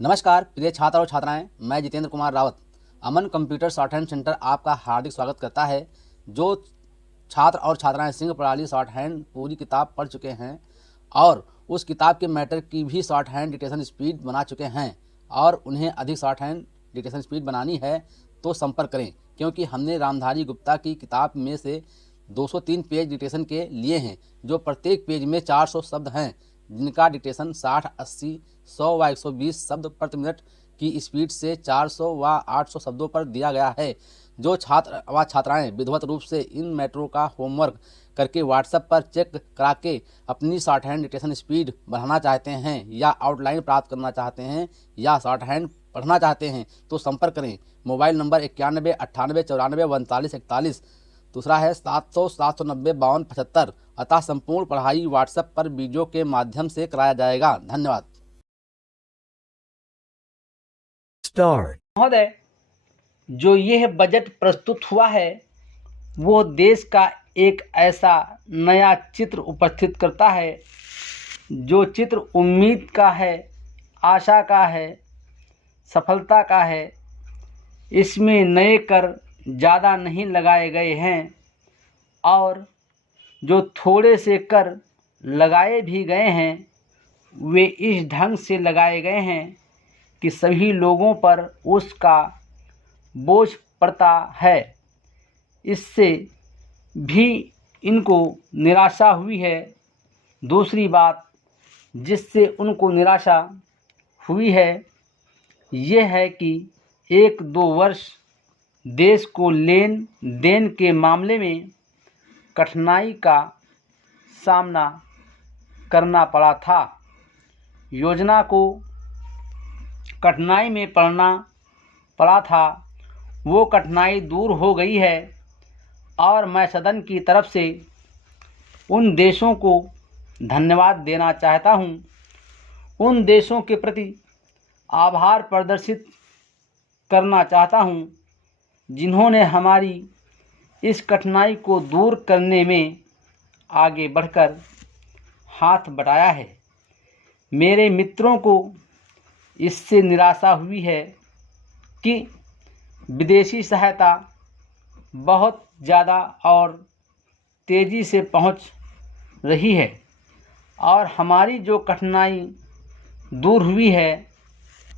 नमस्कार प्रिय छात्र और छात्राएं, मैं जितेंद्र कुमार रावत अमन कंप्यूटर शॉर्ट हैंड सेंटर आपका हार्दिक स्वागत करता है। जो छात्र और छात्राएं सिंह प्रणाली शॉर्ट हैंड पूरी किताब पढ़ चुके हैं और उस किताब के मैटर की भी शॉर्ट हैंड डिक्टेशन स्पीड बना चुके हैं और उन्हें अधिक शॉर्ट हैंड डिक्टेशन स्पीड बनानी है तो संपर्क करें, क्योंकि हमने रामधारी गुप्ता की किताब में से 203 पेज डिक्टेशन के लिए हैं, जो प्रत्येक पेज में 400 शब्द हैं, जिनका डिक्टेशन 60, 80, 100 व 120 शब्द प्रति मिनट की स्पीड से 400 व 800 शब्दों पर दिया गया है। जो छात्र व छात्राएं विधिवत रूप से इन मैटरों का होमवर्क करके व्हाट्सएप पर चेक करा के अपनी शॉर्ट हैंड डिक्टेशन स्पीड बढ़ाना चाहते हैं या आउटलाइन प्राप्त करना चाहते हैं या शॉर्ट हैंड पढ़ना चाहते हैं तो संपर्क करें। मोबाइल नंबर 91 98 94 39 41, दूसरा है 700 790 52 75। अतः संपूर्ण पढ़ाई व्हाट्सएप पर वीडियो के माध्यम से कराया जाएगा। धन्यवाद। महोदय, जो यह बजट प्रस्तुत हुआ है वो देश का एक ऐसा नया चित्र उपस्थित करता है जो चित्र उम्मीद का है, आशा का है, सफलता का है। इसमें नए कर ज़्यादा नहीं लगाए गए हैं और जो थोड़े से कर लगाए भी गए हैं वे इस ढंग से लगाए गए हैं कि सभी लोगों पर उसका बोझ पड़ता है। इससे भी इनको निराशा हुई है। दूसरी बात जिससे उनको निराशा हुई है ये है कि 1-2 वर्ष देश को लेन देन के मामले में कठिनाई का सामना करना पड़ा था। योजना को कठिनाई में पड़ा था, वो कठिनाई दूर हो गई है और मैं सदन की तरफ से उन देशों को धन्यवाद देना चाहता हूँ, उन देशों के प्रति आभार प्रदर्शित करना चाहता हूँ जिन्होंने हमारी इस कठिनाई को दूर करने में आगे बढ़कर हाथ बटाया है। मेरे मित्रों को इससे निराशा हुई है कि विदेशी सहायता बहुत ज़्यादा और तेज़ी से पहुंच रही है और हमारी जो कठिनाई दूर हुई है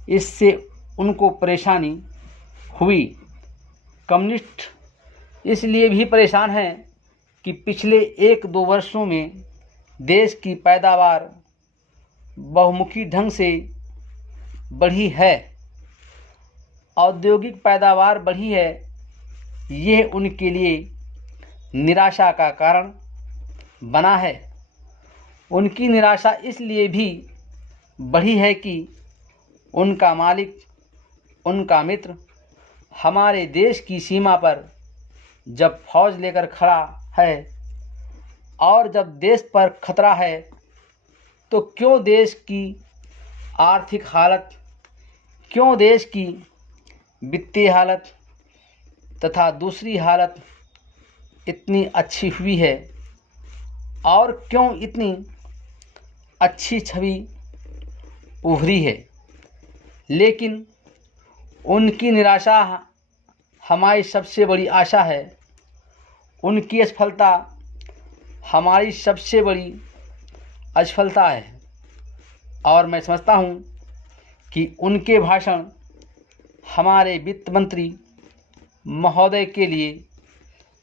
इससे उनको परेशानी हुई। कम्युनिस्ट इसलिए भी परेशान हैं कि पिछले 1-2 वर्षों में देश की पैदावार बहुमुखी ढंग से बढ़ी है, औद्योगिक पैदावार बढ़ी है। यह उनके लिए निराशा का कारण बना है। उनकी निराशा इसलिए भी बढ़ी है कि उनका मालिक, उनका मित्र हमारे देश की सीमा पर जब फौज लेकर खड़ा है और जब देश पर खतरा है तो क्यों देश की आर्थिक हालत, क्यों देश की वित्तीय हालत तथा दूसरी हालत इतनी अच्छी हुई है और क्यों इतनी अच्छी छवि उभरी है। लेकिन उनकी निराशा हमारी सबसे बड़ी आशा है, उनकी असफलता हमारी सबसे बड़ी असफलता है और मैं समझता हूँ कि उनके भाषण हमारे वित्त मंत्री महोदय के लिए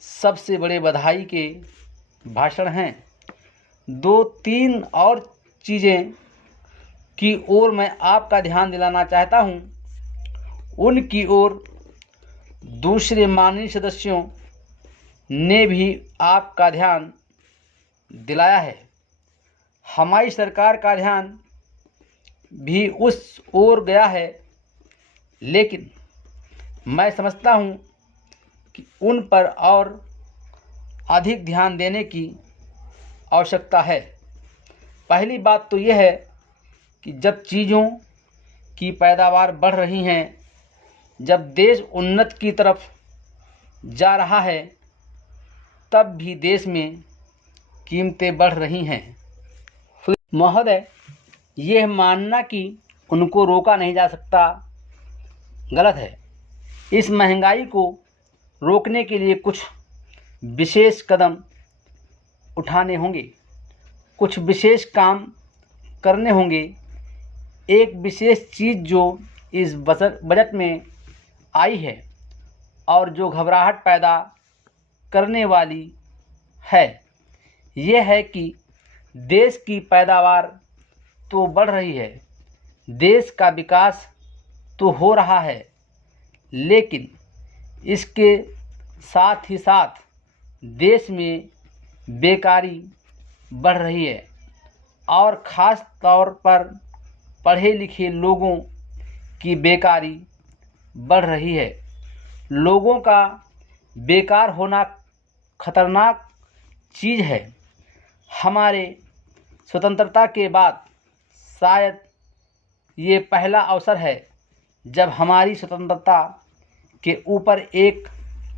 सबसे बड़े बधाई के भाषण हैं। 2-3 और चीज़ें की ओर मैं आपका ध्यान दिलाना चाहता हूँ, उनकी ओर दूसरे माननीय सदस्यों ने भी आपका ध्यान दिलाया है। हमारी सरकार का ध्यान भी उस ओर गया है, लेकिन मैं समझता हूँ कि उन पर और अधिक ध्यान देने की आवश्यकता है। पहली बात तो यह है कि जब चीज़ों की पैदावार बढ़ रही हैं, जब देश उन्नत की तरफ जा रहा है, तब भी देश में कीमतें बढ़ रही हैं। महोदय, यह मानना कि उनको रोका नहीं जा सकता, गलत है। इस महंगाई को रोकने के लिए कुछ विशेष कदम उठाने होंगे, कुछ विशेष काम करने होंगे। एक विशेष चीज़ जो इस बजट में आई है और जो घबराहट पैदा करने वाली है, ये है कि देश की पैदावार तो बढ़ रही है, देश का विकास तो हो रहा है, लेकिन इसके साथ ही साथ देश में बेकारी बढ़ रही है और ख़ास तौर पर पढ़े लिखे लोगों की बेकारी बढ़ रही है। लोगों का बेकार होना खतरनाक चीज़ है। हमारे स्वतंत्रता के बाद शायद ये पहला अवसर है जब हमारी स्वतंत्रता के ऊपर एक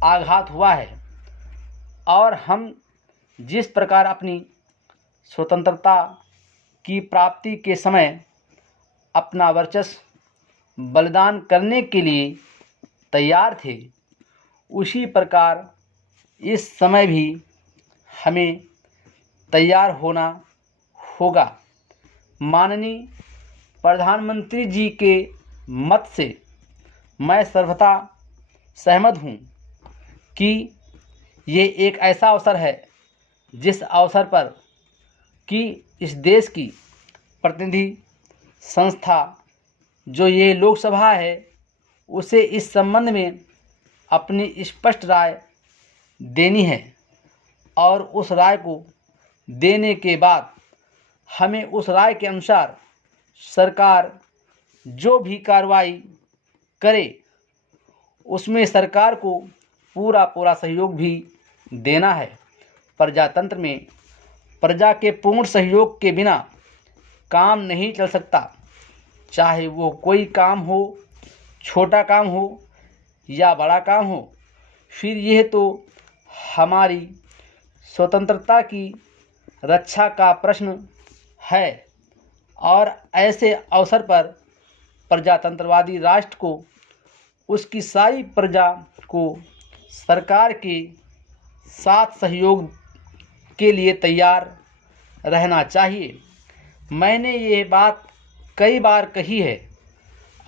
आघात हुआ है और हम जिस प्रकार अपनी स्वतंत्रता की प्राप्ति के समय अपना वर्चस्व बलिदान करने के लिए तैयार थे, उसी प्रकार इस समय भी हमें तैयार होना होगा। माननीय प्रधानमंत्री जी के मत से मैं सर्वथा सहमत हूँ कि ये एक ऐसा अवसर है जिस अवसर पर कि इस देश की प्रतिनिधि संस्था जो ये लोकसभा है, उसे इस संबंध में अपनी स्पष्ट राय देनी है और उस राय को देने के बाद हमें उस राय के अनुसार सरकार जो भी कार्रवाई करे उसमें सरकार को पूरा सहयोग भी देना है। प्रजातंत्र में प्रजा के पूर्ण सहयोग के बिना काम नहीं चल सकता, चाहे वो कोई काम हो, छोटा काम हो या बड़ा काम हो। फिर यह तो हमारी स्वतंत्रता की रक्षा का प्रश्न है और ऐसे अवसर पर प्रजातंत्रवादी राष्ट्र को उसकी सारी प्रजा को सरकार के साथ सहयोग के लिए तैयार रहना चाहिए। मैंने ये बात कई बार कही है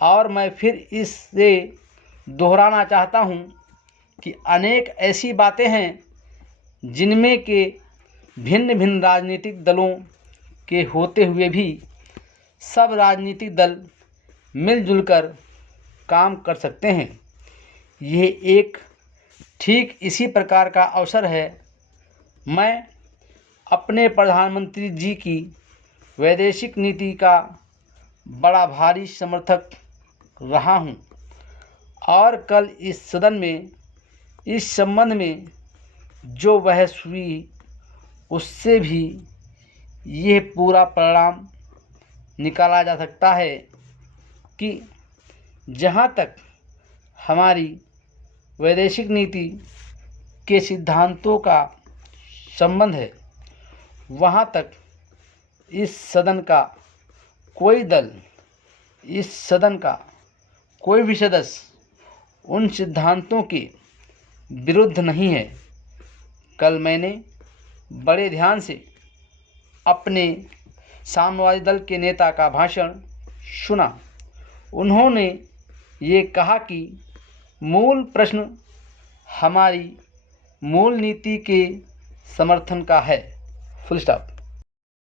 और मैं फिर इससे दोहराना चाहता हूँ कि अनेक ऐसी बातें हैं जिनमें के भिन्न भिन्न राजनीतिक दलों के होते हुए भी सब राजनीतिक दल मिलजुल कर काम कर सकते हैं। यह एक ठीक इसी प्रकार का अवसर है। मैं अपने प्रधानमंत्री जी की वैदेशिक नीति का बड़ा भारी समर्थक रहा हूं और कल इस सदन में इस संबंध में जो बहस हुई उससे भी यह पूरा परिणाम निकाला जा सकता है कि जहां तक हमारी वैदेशिक नीति के सिद्धांतों का संबंध है, वहां तक इस सदन का कोई दल, इस सदन का कोई भी सदस्य उन सिद्धांतों के विरुद्ध नहीं है। कल मैंने बड़े ध्यान से अपने साम्यवादी दल के नेता का भाषण सुना। उन्होंने ये कहा कि मूल प्रश्न हमारी मूल नीति के समर्थन का है। Full stop.